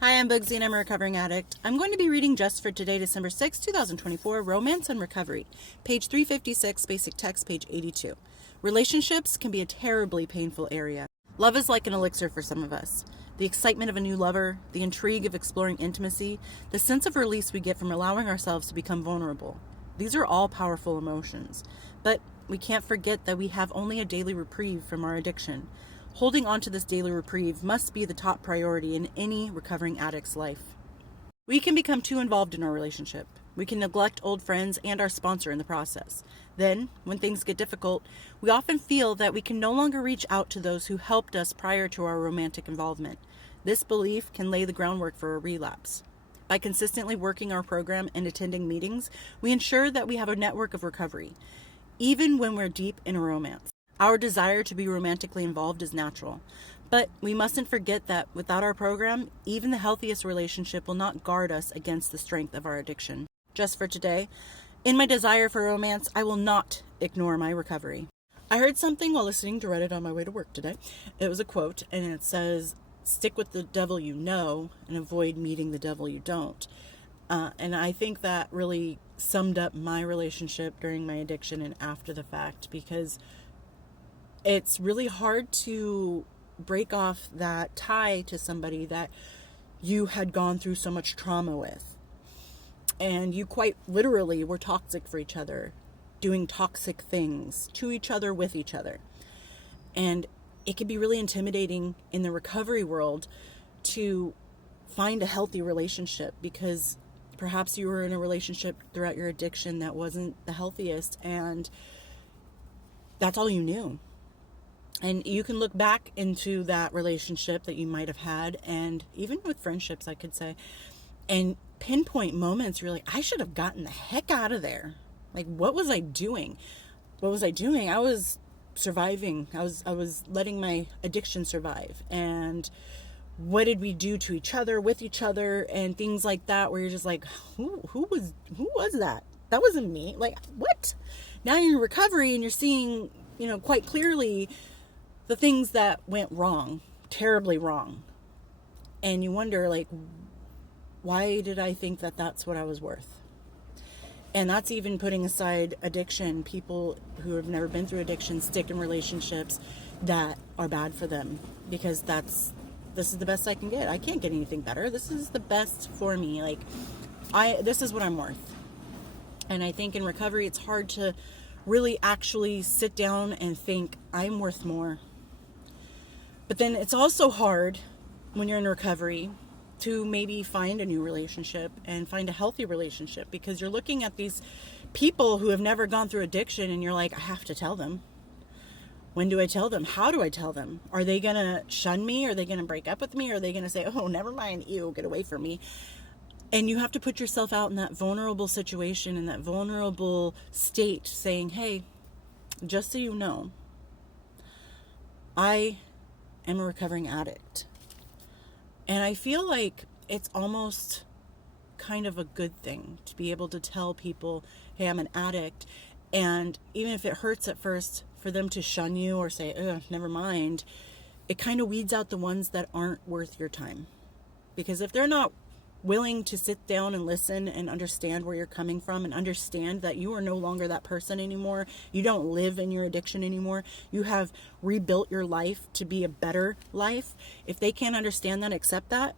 Hi, I'm Bugsy and I'm a recovering addict. I'm going to be reading just for today, December 6, 2024, Romance and Recovery, page 356, basic text, page 82. Relationships can be a terribly painful area. Love is like an elixir for some of us. The excitement of a new lover, the intrigue of exploring intimacy, the sense of release we get from allowing ourselves to become vulnerable. These are all powerful emotions. But we can't forget that we have only a daily reprieve from our addiction. Holding on to this daily reprieve must be the top priority in any recovering addict's life. We can become too involved in our relationship. We can neglect old friends and our sponsor in the process. Then, when things get difficult, we often feel that we can no longer reach out to those who helped us prior to our romantic involvement. This belief can lay the groundwork for a relapse. By consistently working our program and attending meetings, we ensure that we have a network of recovery, even when we're deep in a romance. Our desire to be romantically involved is natural, but we mustn't forget that without our program, even the healthiest relationship will not guard us against the strength of our addiction. Just for today, in my desire for romance, I will not ignore my recovery. I heard something while listening to Reddit on my way to work today. It was a quote, and it says, "Stick with the devil you know and avoid meeting the devil you don't." And I think that really summed up my relationship during my addiction and after the fact, because it's really hard to break off that tie to somebody that you had gone through so much trauma with. And you quite literally were toxic for each other, doing toxic things to each other, with each other. And it can be really intimidating in the recovery world to find a healthy relationship, because perhaps you were in a relationship throughout your addiction that wasn't the healthiest, and that's all you knew. And you can look back into that relationship that you might have had, and even with friendships, I could say, and pinpoint moments you're like, I should have gotten the heck out of there. Like, what was I doing? What was I doing? I was surviving. I was letting my addiction survive. And what did we do to each other, with each other, and things like that, where you're just like, who was that? That wasn't me. Like, what? Now you're in recovery and you're seeing, quite clearly the things that went wrong, terribly wrong. And you wonder, like, why did I think that that's what I was worth? And that's even putting aside addiction. People who have never been through addiction stick in relationships that are bad for them, because this is the best I can get. I can't get anything better. This is the best for me. Like, this is what I'm worth. And I think in recovery, it's hard to really actually sit down and think, I'm worth more. But then it's also hard when you're in recovery to maybe find a new relationship and find a healthy relationship, because you're looking at these people who have never gone through addiction and you're like, I have to tell them. When do I tell them? How do I tell them? Are they going to shun me? Are they going to break up with me? Are they going to say, oh, never mind, ew, get away from me? And you have to put yourself out in that vulnerable situation, in that vulnerable state, saying, hey, just so you know, I am a recovering addict. And I feel like it's almost kind of a good thing to be able to tell people, hey, I'm an addict. And even if it hurts at first for them to shun you or say, ugh, never mind, it kind of weeds out the ones that aren't worth your time. Because if they're not willing to sit down and listen and understand where you're coming from, and understand that you are no longer that person anymore, you don't live in your addiction anymore, you have rebuilt your life to be a better life. If they can't understand that, accept that,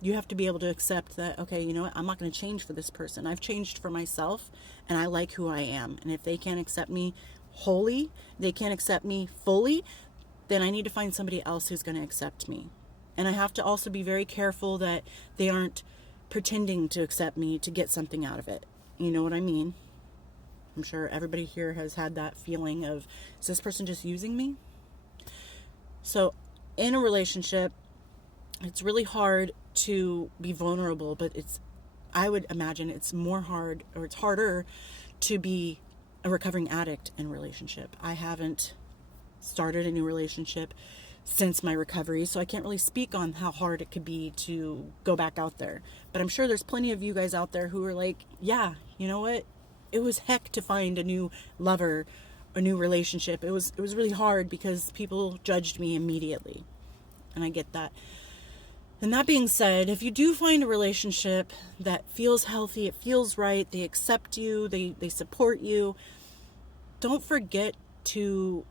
you have to be able to accept that, okay, you know what, I'm not going to change for this person. I've changed for myself, and I like who I am. And if they can't accept me wholly, they can't accept me fully, then I need to find somebody else who's going to accept me. And I have to also be very careful that they aren't pretending to accept me to get something out of it. You know what I mean? I'm sure everybody here has had that feeling of, is this person just using me? So in a relationship, it's really hard to be vulnerable, but I would imagine it's harder to be a recovering addict in a relationship. I haven't started a new relationship since my recovery, so I can't really speak on how hard it could be to go back out there. But I'm sure there's plenty of you guys out there who are like, yeah, you know what? It was heck to find a new lover, a new relationship. It was really hard because people judged me immediately. And I get that. And that being said, if you do find a relationship that feels healthy, it feels right, they accept you, they support you, don't forget to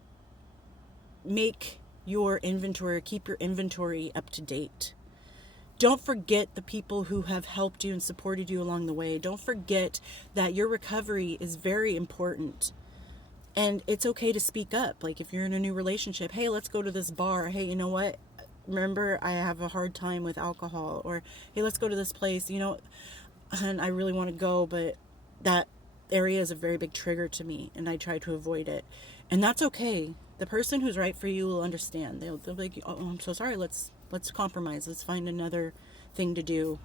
make your inventory, or keep your inventory up to date. Don't forget the people who have helped you and supported you along the way. Don't forget that your recovery is very important. And it's okay to speak up. Like if you're in a new relationship, hey, let's go to this bar. Hey, you know what? Remember, I have a hard time with alcohol. Or, hey, let's go to this place. And I really want to go, but that area is a very big trigger to me, and I try to avoid it. And that's okay. The person who's right for you will understand. They'll be like, oh, I'm so sorry. Let's compromise. Let's find another thing to do.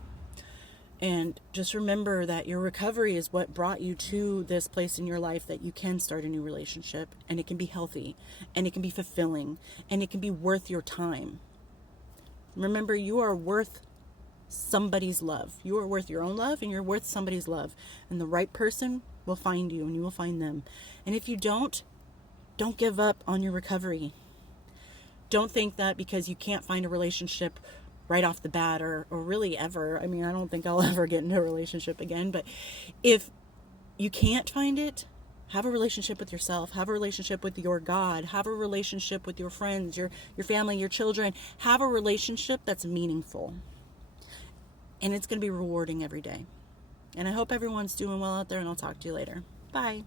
And just remember that your recovery is what brought you to this place in your life that you can start a new relationship, and it can be healthy, and it can be fulfilling, and it can be worth your time. Remember, you are worth somebody's love. You are worth your own love, and you're worth somebody's love. And the right person will find you, and you will find them. And if you don't give up on your recovery. Don't think that because you can't find a relationship right off the bat, or really ever. I mean, I don't think I'll ever get into a relationship again, but if you can't find it, have a relationship with yourself, have a relationship with your God, have a relationship with your friends, your family, your children. Have a relationship that's meaningful. And it's going to be rewarding every day. And I hope everyone's doing well out there, and I'll talk to you later. Bye.